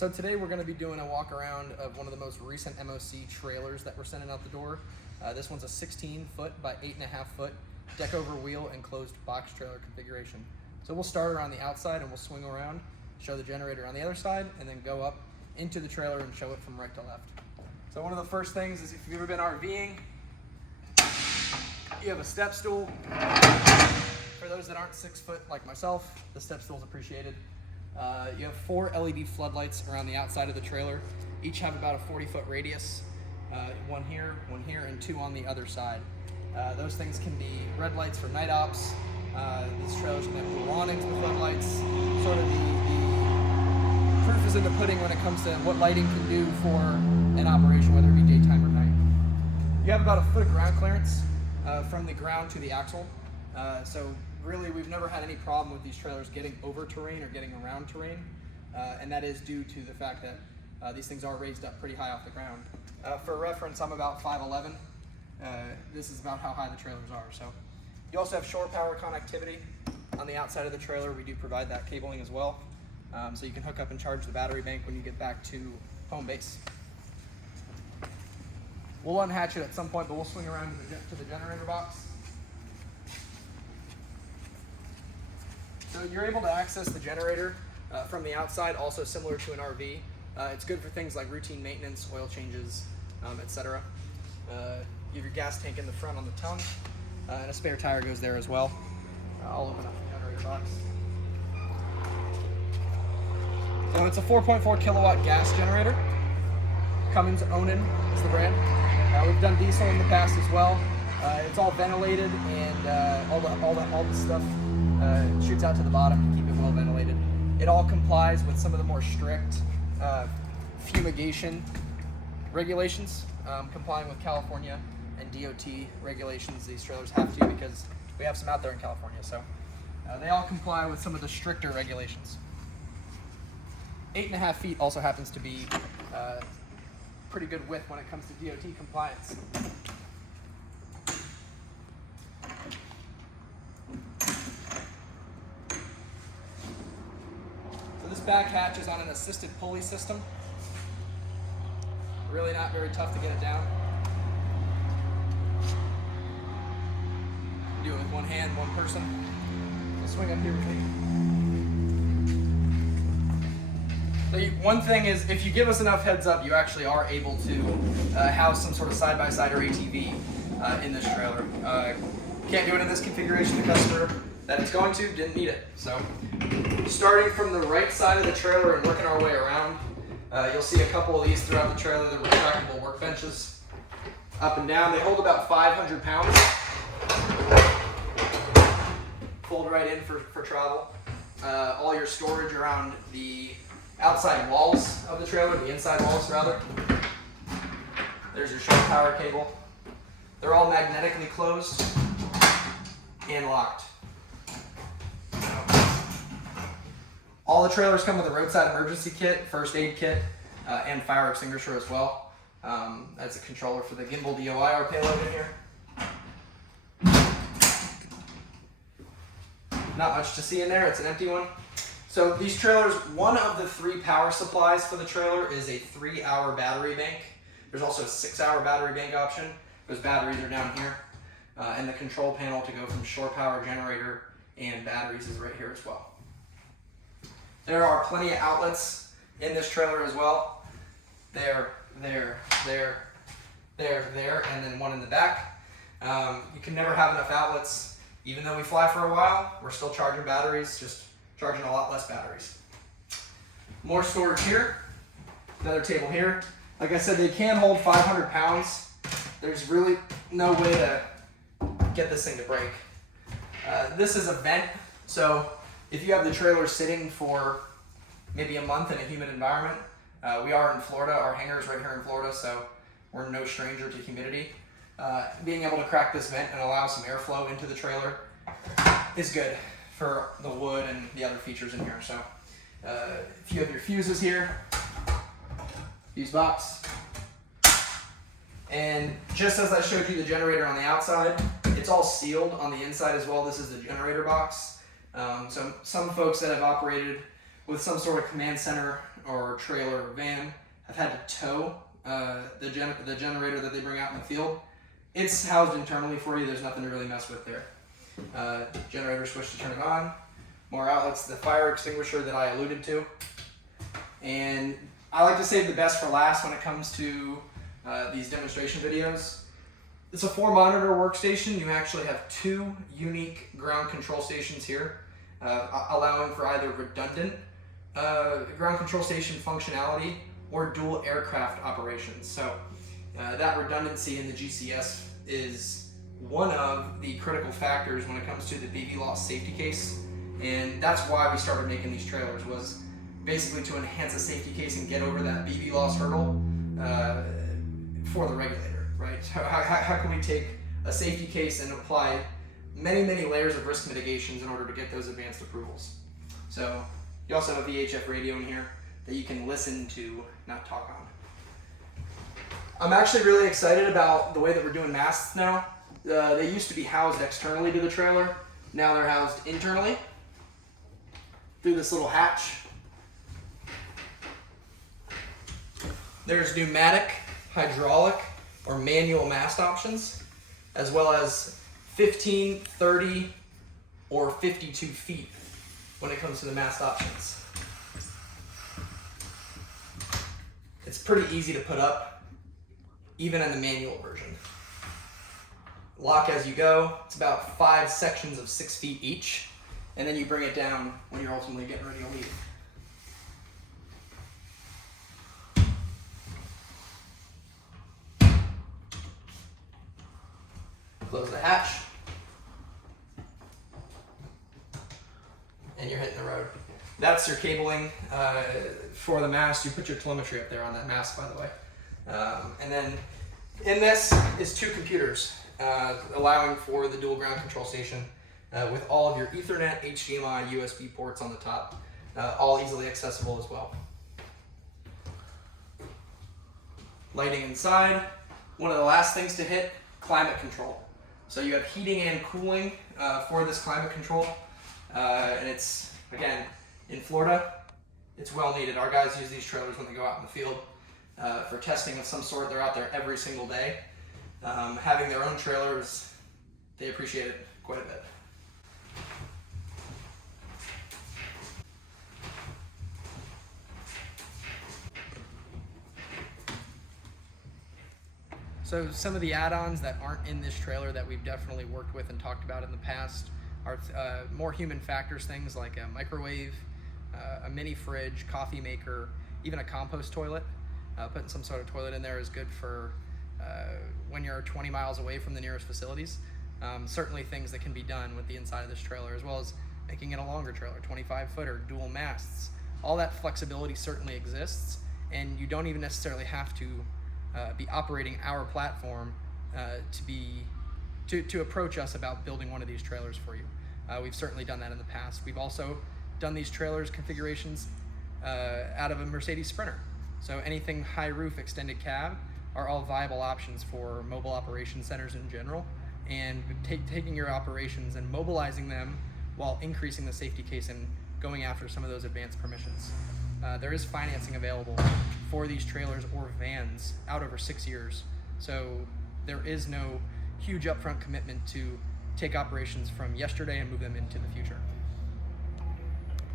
So today we're going to be doing a walk around of one of the most recent MOC trailers that we're sending out the door. This one's a 16-foot by 8.5 foot deck over wheel enclosed box trailer configuration. So we'll start around the outside and we'll swing around, show the generator on the other side, and then go up into the trailer and show it from right to left. So one of the first things is if you've ever been RVing, you have a step stool. For those that aren't 6 foot like myself, the step stool is appreciated. You have 4 LED floodlights around the outside of the trailer. Each have about a 40-foot radius. One here, and 2 on the other side. Those things can be red lights for night ops. These trailers can have blue awnings with floodlights. Sort of the proof is in the pudding when it comes to what lighting can do for an operation, whether it be daytime or night. You have about a foot of ground clearance from the ground to the axle. So really, we've never had any problem with these trailers getting over terrain or getting around terrain, and that is due to the fact that these things are raised up pretty high off the ground. For reference, I'm about 5'11". This is about how high the trailers are. So you also have shore power connectivity on the outside of the trailer. We do provide that cabling as well, so you can hook up and charge the battery bank when you get back to home base. We'll unhatch it at some point, but we'll swing around to the generator box. So you're able to access the generator from the outside, also similar to an RV. It's good for things like routine maintenance, oil changes, etc. You have your gas tank in the front on the tongue, and a spare tire goes there as well. I'll open up the generator box. So it's a 4.4 kilowatt gas generator. Cummins Onan is the brand. We've done diesel in the past as well. It's all ventilated, and all the stuff shoots out to the bottom to keep it well ventilated. It all complies with some of the more strict fumigation regulations, complying with California and DOT regulations. These trailers have to, because we have some out there in California. So they all comply with some of the stricter regulations. 8.5 feet also happens to be pretty good width when it comes to DOT compliance. This back hatch is on an assisted pulley system. Really not very tough to get it down. You do it with one hand, one person. I'll swing up here with me. So one thing is, if you give us enough heads up, you actually are able to house some sort of side-by-side or ATV in this trailer. Can't do it in this configuration. The customer that it's going to didn't need it. So starting from the right side of the trailer and working our way around, you'll see a couple of these throughout the trailer. They're retractable workbenches. Up and down, they hold about 500 pounds. Fold right in for travel. All your storage around the outside walls of the trailer, the inside walls rather. There's your shore power cable. They're all magnetically closed and locked. All the trailers come with a roadside emergency kit, first aid kit, and fire extinguisher as well. That's a controller for the gimbal DOI, our payload in here. Not much to see in there, it's an empty one. So these trailers, one of the 3 power supplies for the trailer is a 3-hour battery bank. There's also a 6-hour battery bank option. Those batteries are down here. And the control panel to go from shore power, generator, and batteries is right here as well. There are plenty of outlets in this trailer as well. There, and then one in the back. You can never have enough outlets. Even though we fly for a while, we're still charging batteries, just charging a lot less batteries. More storage here. Another table here. Like I said, they can hold 500 pounds. There's really no way to get this thing to break. This is a vent, so if you have the trailer sitting for maybe a month in a humid environment, we are in Florida, our hangar is right here in Florida, so we're no stranger to humidity. Being able to crack this vent and allow some airflow into the trailer is good for the wood and the other features in here. So if you have your fuses here, fuse box, and just as I showed you the generator on the outside, it's all sealed on the inside as well. This is the generator box. So some folks that have operated with some sort of command center or trailer or van have had to tow the generator that they bring out in the field, it's housed internally for you. There's nothing to really mess with there. Generator switch to turn it on. More outlets, the fire extinguisher that I alluded to. And I like to save the best for last when it comes to these demonstration videos. It's a 4-monitor workstation. You actually have 2 unique ground control stations here, allowing for either redundant ground control station functionality or dual aircraft operations. So that redundancy in the GCS is one of the critical factors when it comes to the BVLOS safety case. And that's why we started making these trailers, was basically to enhance the safety case and get over that BVLOS hurdle for the regulator, right? How can we take a safety case and apply many, many layers of risk mitigations in order to get those advanced approvals? So you also have a VHF radio in here that you can listen to, not talk on. I'm actually really excited about the way that we're doing masts now. They used to be housed externally to the trailer. Now they're housed internally through this little hatch. There's pneumatic, hydraulic, or manual mast options, as well as 15, 30, or 52 feet when it comes to the mast options. It's pretty easy to put up, even in the manual version. Lock as you go. It's about 5 sections of 6 feet each, and then you bring it down when you're ultimately getting ready to leave. Close the hatch, and you're hitting the road. That's your cabling for the mast. You put your telemetry up there on that mast, by the way. And then in this is 2 computers, allowing for the dual ground control station with all of your Ethernet, HDMI, USB ports on the top, all easily accessible as well. Lighting inside. One of the last things to hit, climate control. So you have heating and cooling for this climate control, and it's, again, in Florida, it's well needed. Our guys use these trailers when they go out in the field for testing of some sort. They're out there every single day. Having their own trailers, they appreciate it quite a bit. So some of the add-ons that aren't in this trailer that we've definitely worked with and talked about in the past are more human factors, things like a microwave, a mini fridge, coffee maker, even a compost toilet. Putting some sort of toilet in there is good for when you're 20 miles away from the nearest facilities. Certainly things that can be done with the inside of this trailer, as well as making it a longer trailer, 25-footer, dual masts. All that flexibility certainly exists, and you don't even necessarily have to be operating our platform to approach us about building one of these trailers for you. We've certainly done that in the past. We've also done these trailers configurations out of a Mercedes Sprinter. So anything high roof, extended cab are all viable options for mobile operation centers in general, and taking your operations and mobilizing them while increasing the safety case and going after some of those advanced permissions. There is financing available for these trailers or vans out over 6 years. So there is no huge upfront commitment to take operations from yesterday and move them into the future.